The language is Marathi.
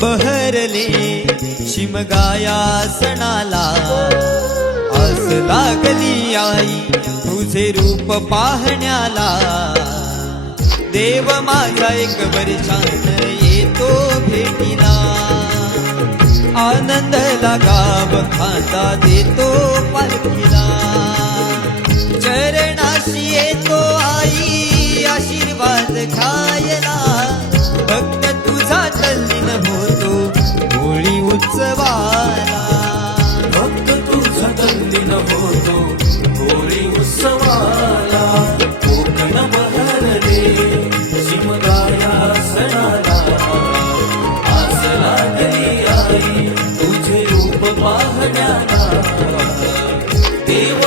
बहरले शिमगाया सणाला, आस लागली आई तुझे रूप पाहण्याला। देव माझा एक वर्षान येतो भेटीला, आनंद गाव खाता देतो पालखीला। चरणाशी येतो आई आशीर्वाद घ्यायला, भक्त तुझा तल्लीन होतो होळी उत्सवाला। भक्त तुझा तल्लीन होतो होळी उत्सवाला। कोकण बहरले शिमगाया सणाला, आस लागली आई तुझे रूप पाहण्याला। देव